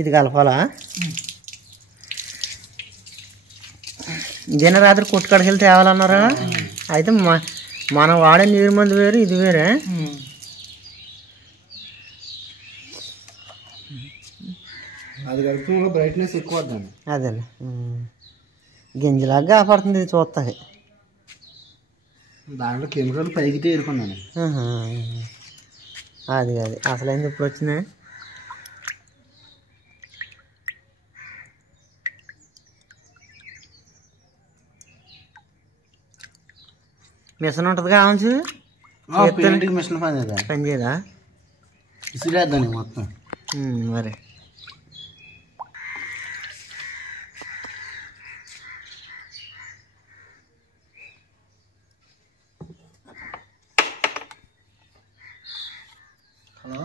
ఇది కలపాలా? ఇదేనా రాత్రి కొట్టుకాడికి వెళ్తే తేవాలన్నారా? అయితే మనం వాడే నీరు మందు వేరు, ఇది వేరే. అది కలుపుతున్న బ్రైట్నెస్ ఎక్కువ వద్దండి. అదే గింజలాగా కాపాడుతుంది ఇది చూస్తాయి. దాంట్లో కెమికల్ పైకి తేరుకున్నాను. అది అసలైంది ఇప్పుడు వచ్చింది. మిషన్ ఉంటుంది కావచ్చు, మిషన్ పని చేయదా? ఇసిరేద్దాను మొత్తం. మరి హలో,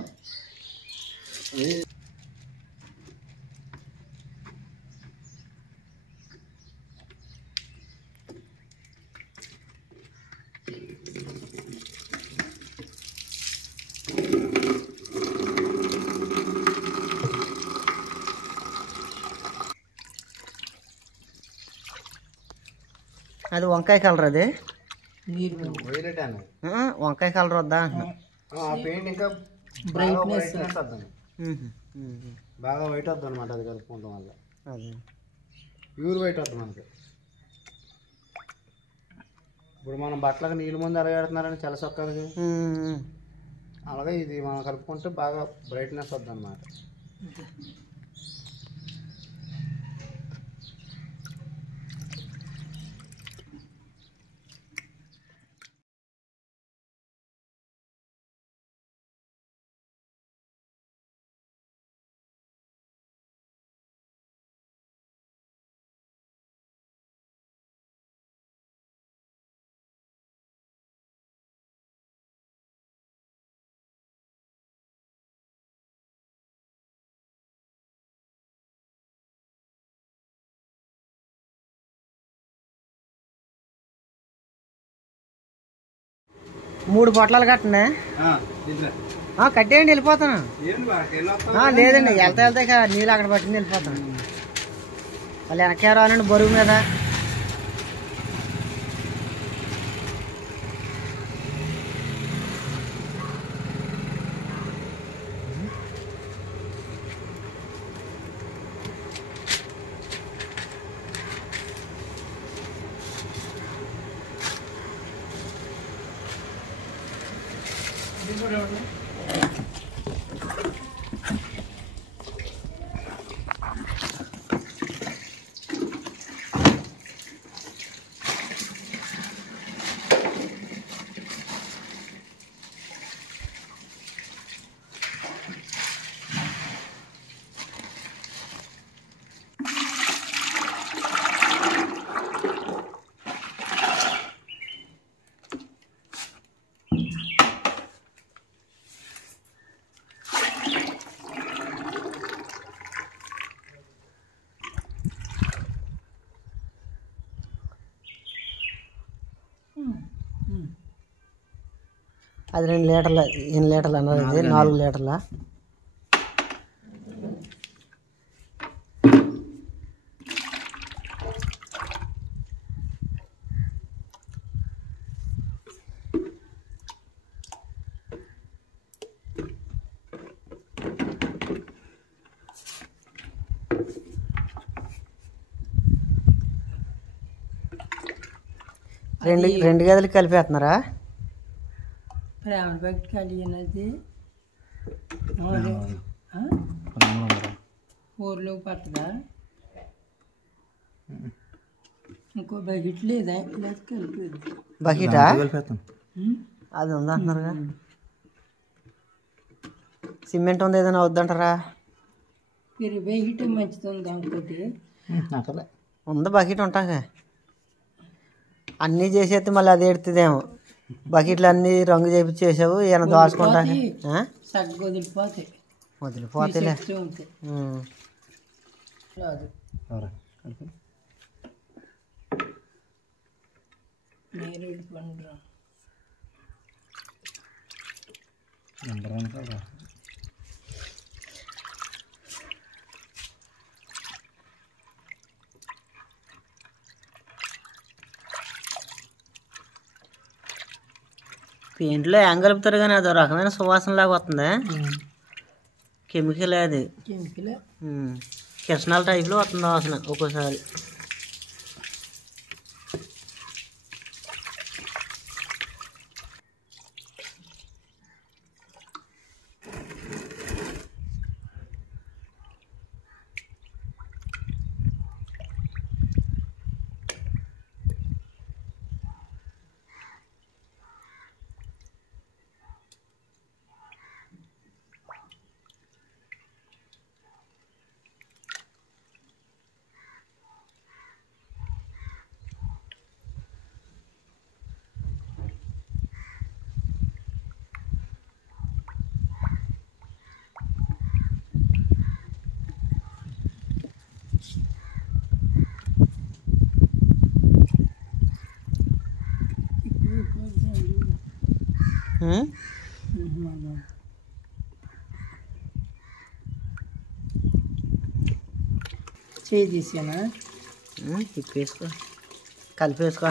అది వంకాయ కలర్. అది వంకాయ కలర్ వద్దా? పెయింట్ ఇంకా బ్రైట్నెస్ వద్దాను, బాగా వైట్ వద్దు అనమాట. అది కలుపుకుంటాం వల్ల అది ప్యూర్ వైట్ వద్దు మనకి. ఇప్పుడు మనం బట్టలకు నీళ్ళు ముందు అలగెడుతున్నారని చాలా చక్కగా, అలాగే ఇది మనం కలుపుకుంటే బాగా బ్రైట్నెస్ వద్దు అనమాట. మూడు పొట్లాలు కట్టండి. కట్టేయండి, వెళ్ళిపోతాను. లేదండి, వెళ్తే నీళ్ళు అక్కడ పట్టింది వెళ్ళిపోతాను. వాళ్ళు వెనక్కే రావాలండి బరువు మీద. అది 2 లీటర్ల 8 లీటర్లు అన్నది, 4 లీటర్ల. రెండు గదులకి కలిపేస్తున్నారా? ఊర్లో పట్టదా ఇంకో బకెట్ లేదా? కలిపేది బకెటా? అది ఉంది అంటున్నారుగా. సిమెంట్ ఉంది, ఏదైనా వద్దంటారా? బకెట్ మంచిది ఉంది అనుకోటి ఉంది, బకెట్ ఉంటాగా. అన్నీ చేసేస్తే మళ్ళీ అది ఎడుతుందేమో. బకెట్లు అన్నీ రంగు చేపించేసావు, ఏమైనా దాచుకుంటా వదిలిపోతేలే. పెయింట్లో ఏం కలుపుతారు కానీ అదో రకమైన సువాసన లాగా వస్తుందా? కెమికల్ అది, కిరసనాల టైప్లో వస్తుంది వాసన ఒక్కోసారి. చేయి తీసానా? తిప్పేసుకో, కలిపేసుకో.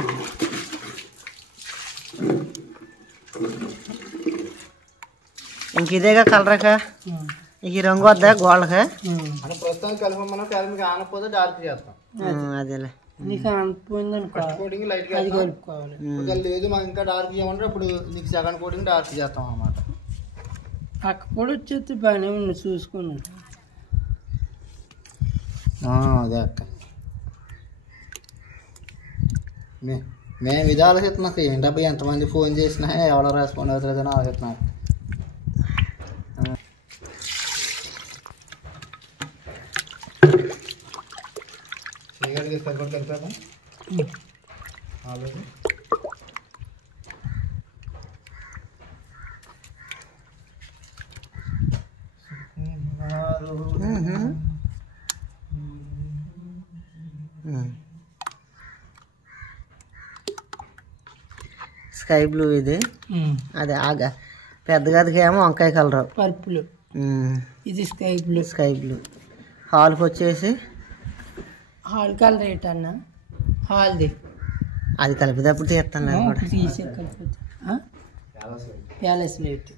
ఇంక ఇదేగా కలరాక ఈ రంగు వద్దా గోళ్ళకా? ప్రస్తుతానికి కలిపమన్నా కలిపి ఆనపోతే డార్క్ చేస్తాం. అదేలే, నీకు అనుకోవాలి అది కలుపుకోవాలి. లేదు మాకు ఇంకా డార్క్ చేయమంటే అప్పుడు నీకు సెకండ్ కోటింగ్ డార్క్ చేస్తాం అన్నమాట. అక్క కూడా వచ్చేస్తే బాగానే ఉంది, చూసుకున్నాను. అదే అక్క, మేము ఇది ఆలోచిస్తున్నాం. ఏంటబ్బా ఎంతమంది ఫోన్ చేసినా ఎవరో రెస్పాండ్ అవుతుందని ఆలోచిస్తున్నాం. కలిపేద్దాం ఆలోచన. స్కై బ్లూ ఇది, అదే ఆగా పెద్ద గదికి ఏమో వంకాయ కలరు పర్పుల్, ఇది స్కై బ్లూ. స్కై బ్లూ హాల్కి వచ్చేసి హాల్ కలర్ ఏంటన్నా? హాల్ది అది కలిపేటప్పుడు తీస్తాను తీసే కలిపి ప్యాలెస్ లైట్.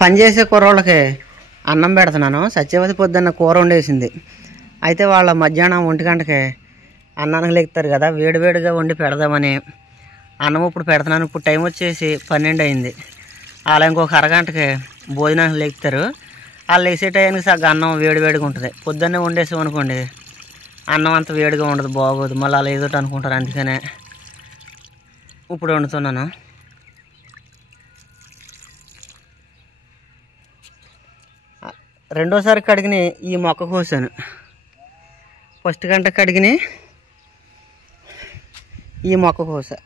పనిచేసే కుర్రోళ్ళకి అన్నం పెడుతున్నాను. సత్యవతి పొద్దున్న కూర వండేసింది. అయితే వాళ్ళ మధ్యాహ్నం 1 గంటకి అన్నానికి లెగుతారు కదా, వేడివేడిగా వండి పెడదామని అన్నం ఇప్పుడు పెడుతున్నాను. ఇప్పుడు టైం వచ్చేసి 12 అయింది. అలా ఇంకొక అరగంటకి భోజనానికి లెగుతారు. వాళ్ళు లేసే టైంకి సగం అన్నం వేడివేడిగా ఉంటుంది. పొద్దున్నే వండేసామనుకోండి అన్నం అంత వేడిగా ఉండదు, బాగోదు. మళ్ళీ అలా ఏదోటి అనుకుంటారు. అందుకనే ఇప్పుడు వండుతున్నాను. రెండోసారి కడిగిన ఈ మొక్క కోసాను. ఫస్ట్ గంట కడిగిన ఈ మొక్క కోసా.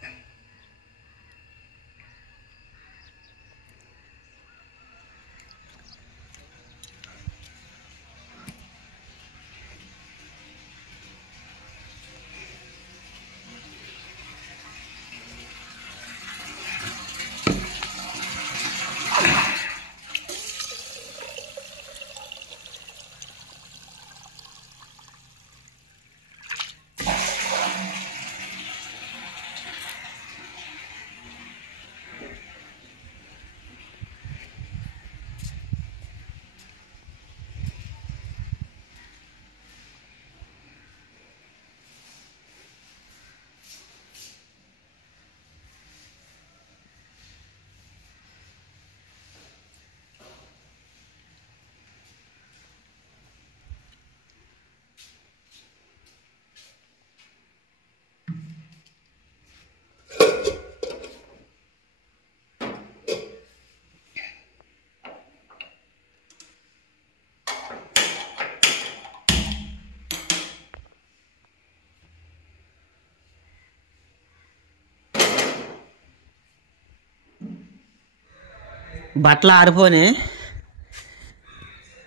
బట్టలు ఆరిపోని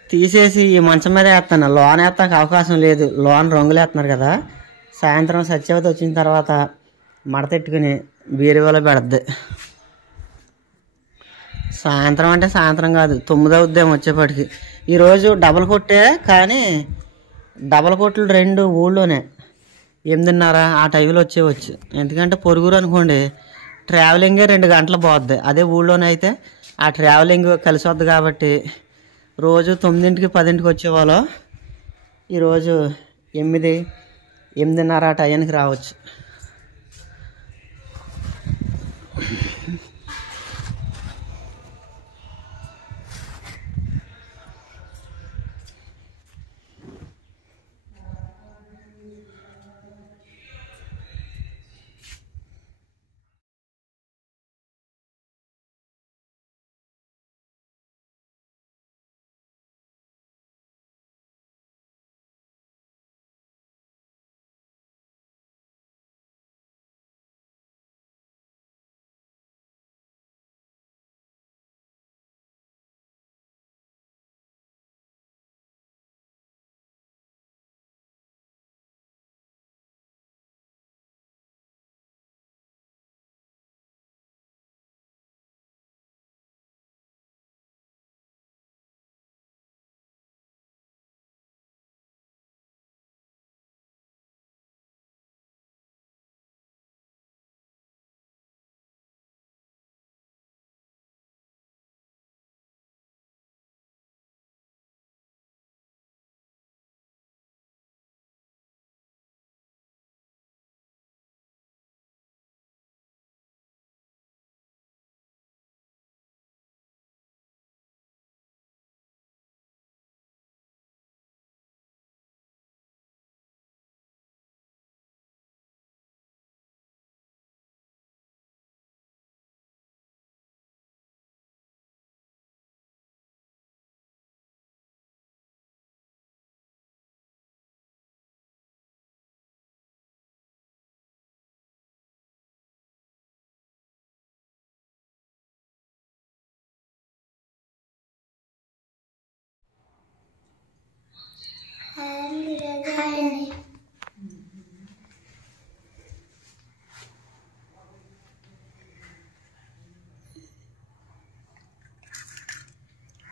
తీసేసి ఈ మంచం మీద వేస్తాను. లోన్ వేస్తానికి అవకాశం లేదు, లోన్ రంగులు వేస్తున్నారు కదా. సాయంత్రం సత్యవతి వచ్చిన తర్వాత మడతెట్టుకుని బీరువాలో పెడద్ది. సాయంత్రం అంటే సాయంత్రం కాదు, 9 అవుద్దేమో వచ్చేప్పటికి. ఈరోజు డబల్ కొట్టే, కానీ డబల్ కొట్లు 2 ఊళ్ళోనే 8:30 ఆ టైంలో వచ్చేవచ్చు. ఎందుకంటే పొరుగురు అనుకోండి ట్రావెలింగే 2 గంటలు పోద్ది. అదే ఊళ్ళోనే అయితే ఆ ట్రావెలింగ్ కలిసి వద్దు కాబట్టి రోజు 9కి 10కి వచ్చేవాళ్ళు ఈరోజు 8, 8:30 ఆ టైంకి రావచ్చు.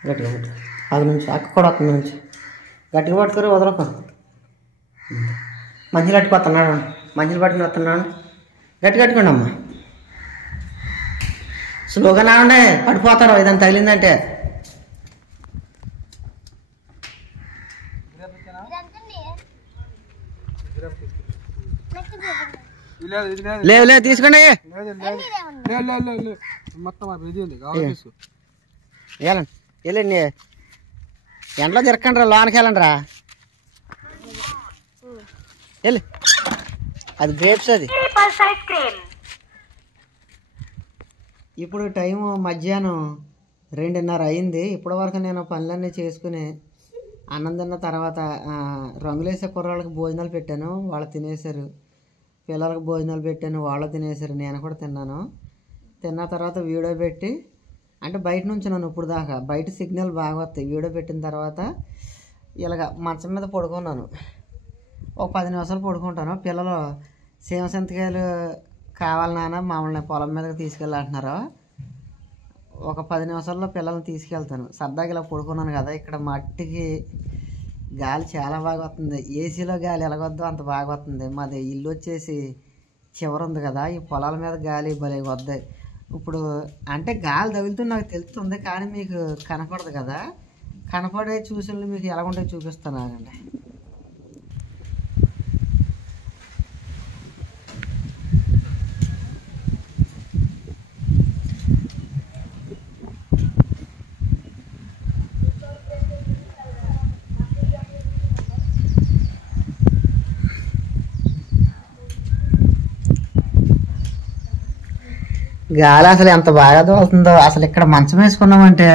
గట్టిగా పట్టు, అది నుంచి అక్క కూడా వస్తుంది నుంచి గట్టిగా పట్టుకుని వదలక. మంచిలు పట్టుకొస్తున్నాడు, మంచిలు పట్టుకుని వస్తున్నాడు. గట్టి కట్టుకోండి అమ్మ, స్లోగా నావండి, పడిపోతారు. ఏదైనా తగిలిందంటే లేవు లేదు తీసుకోండి మొత్తం ఇది ఉంది కావాలి తీసుకో. వెళ్ళండి వెళ్ళండి ఎండలో తిరగండి రా లోనకి వెళ్ళండి రా వెళ్ళి అది గ్రేప్స్ అది. ఇప్పుడు టైము మధ్యాహ్నం 2:30 అయింది. ఇప్పటి వరకు నేను పనులన్నీ చేసుకుని అన్నం తిన్న తర్వాత రంగులేసే కుర్రాళ్ళకి భోజనాలు పెట్టాను, వాళ్ళు తినేశారు. పిల్లలకు భోజనాలు పెట్టాను, వాళ్ళు తినేశారు, నేను కూడా తిన్నాను. తిన్న తర్వాత వీడియో పెట్టి అంటే బయట నుంచి నన్ను ఇప్పుడు దాకా బయట సిగ్నల్ బాగా వస్తాయి. వీడియో పెట్టిన తర్వాత ఇలాగ మంచం మీద పడుకున్నాను. ఒక 10 నిమిషాలు పడుకుంటాను. పిల్లలు సీమసంతకాయలు కావాలి నాన్న మమ్మల్ని పొలం మీదకి తీసుకెళ్ళంటున్నారు. ఒక 10 నిమిషాల్లో పిల్లల్ని తీసుకెళ్తాను. సరదాగా ఇలా పడుకున్నాను కదా. ఇక్కడ మట్టికి గాలి చాలా బాగా వస్తుంది. ఏసీలో గాలి ఎలాగొద్దో అంత బాగా వస్తుంది. మాది ఇల్లు వచ్చేసి చివరి ఉంది కదా, ఈ పొలాల మీద గాలి భలే వద్దాయి. ఇప్పుడు అంటే గాలి తగులుతుంది నాకు తెలుస్తుంది, కానీ మీకు కనపడదు కదా. కనపడే చూసి మీకు ఎలా ఉంటాయో చూపిస్తాను ఆగండి. గాలి అసలు ఎంత బాగా తోలుతుందో. అసలు ఇక్కడ మంచం వేసుకున్నామంటే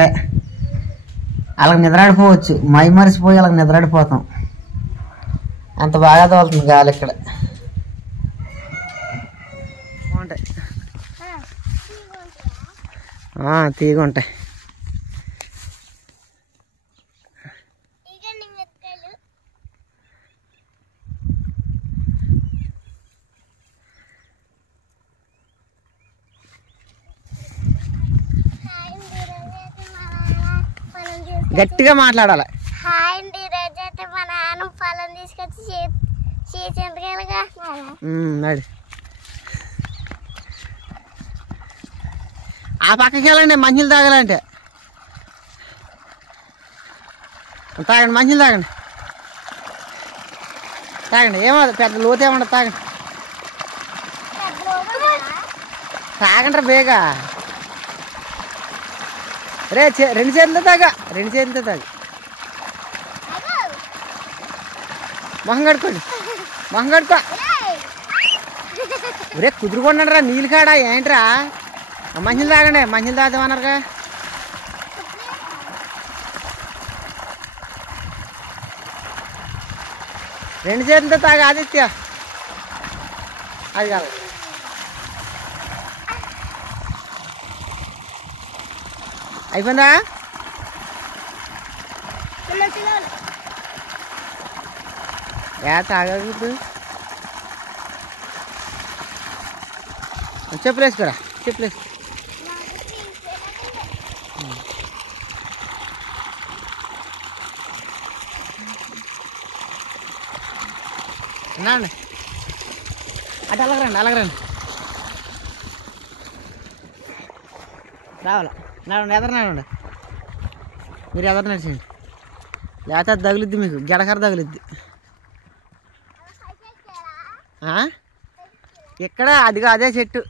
అలాగ నిద్రాడిపోవచ్చు. మై మరిసిపోయి అలాగ నిద్రాడిపోతాం, అంత బాగా తోలుతుంది గాలి ఇక్కడ. తీగ ఉంటాయి. గట్టిగా మాట్లాడాలి. హాయ్ అండి, ఈరోజు అయితే మా నాన్న పొలం తీసుకొచ్చి ఆ పక్కకి వెళ్ళండి మంచిలు తాగాలంటే. తాగండి మంచిలు తాగండి తాగండి, ఏమో పెద్ద లోతు ఏమంటారు తాగండి. తాగండి బేగా రే 2 చేతులతో తాగా, 2 చేతులతో తాగు. మొహం కడుకోండి, మొహం కడుకో. రే కుదురుకోండి రా నీళ్ళు కాడా ఏంట్రా. మంచిలు తాగండి, మంచిలు తాగుతామన్నారుగా. రెండు చేతులతో తాగా ఆదిత్య. అది కాదు అయిపోయిందా. తాగదు చెప్పులు వేసుకోరా, చెప్పులు వేసుకో. అటు అలాగరండి, అలాగరండి రావాలా. నడవండి, ఎదరు నడవండి, మీరు ఎదరు నడిచండి, లేకపోతే అది తగులుద్ది మీకు, గడకర తగులుద్ది. ఇక్కడ అదిగా అదే చెట్టు.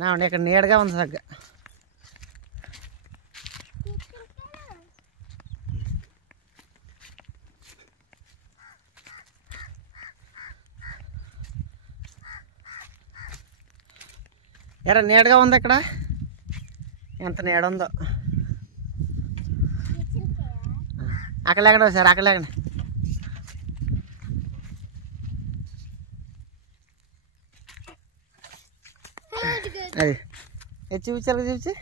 నావండి ఇక్కడ నీడగా ఉంది తగ్గ. ఎరా నీడగా ఉంది ఇక్కడ, ఎంత నీడ ఉందో. అక్కడ లేకండి సార్, అక్కడ లేకండి. అది చూపించాలి, చూపించి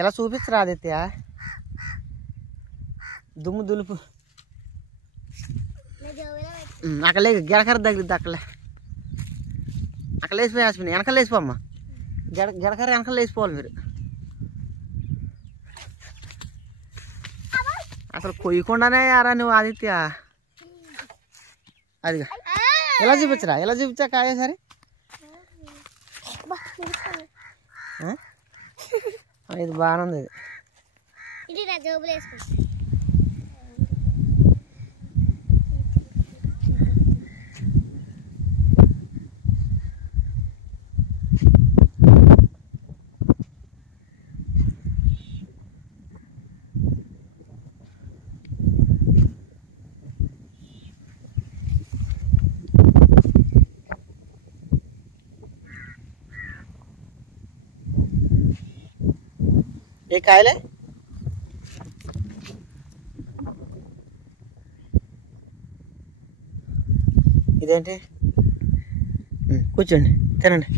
ఎలా చూపించరా ఆదిత్య. దుమ్ము దులుపు అక్కడ లేదు, గెడకర తగిలిద్ది అక్కడే. అక్కడ లేచిపోయి ఆసిపోయి వెనకాల లేచిపోమ్మా, గెడకర వెనకాల లేచిపోవాలి మీరు. అసలు కొయ్యకుండానే యారా నువ్వు ఆదిత్య. అదిగా ఎలా చూపించరా, ఎలా చూపించా కాయ సరే. ఇది బాగానే ఉంది. ఇది నా జోబులు వేసుకుంటా. ఏ కాయలే ఇదేంటి? కూర్చోండి తినండి.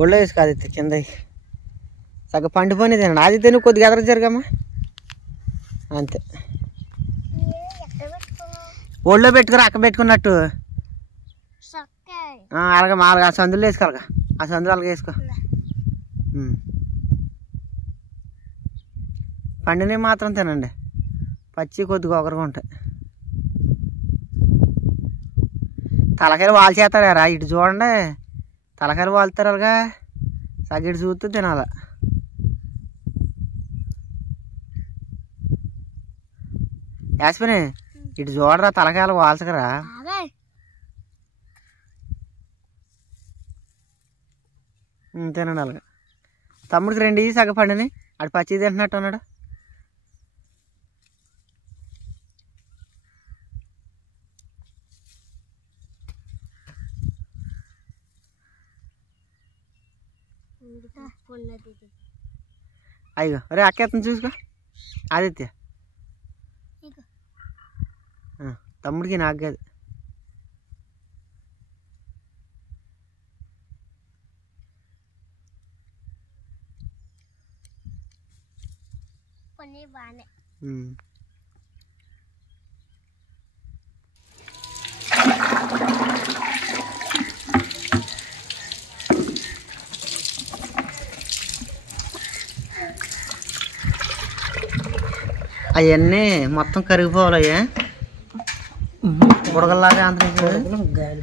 ఒళ్ళో వేసి కాదు కింద సగ పండిపోయి తినండి. అది తిని కొద్దిగా ఎదర జరగమ్మా అంతే. ఒళ్ళో పెట్టుకురా అక్క పెట్టుకున్నట్టు. అలాగే మాలుగా ఆ సందులో వేసుకోవాలిగా. ఆ సందులో అలాగే వేసుకో. పండినవి మాత్రం తినండి. పచ్చి కొద్దిగా ఒకరుగా ఉంటాయి. తలకాయలు వాళ్ళు చేస్తారా? ఇటు చూడండి, తలకాయలు వాళ్తారు అలాగా. సగిటి చూస్తూ తినాల. యాస్మిని ఇటు చూడరా, తలకాయలు వాల్చకరా. తినండి అలాగా. తమ్ముడికి 2 సగ పండిని అటు పచ్చి తింటున్నట్టు ఉన్నాడు. అయ్యో రే అక్కేతను చూసుకో. ఆదిత్య తమ్ముడికి నాకు కాదు. బానే అవన్నీ మొత్తం కరిగిపోవాలయ్యా. బుడగల్లాగా అంత గాలి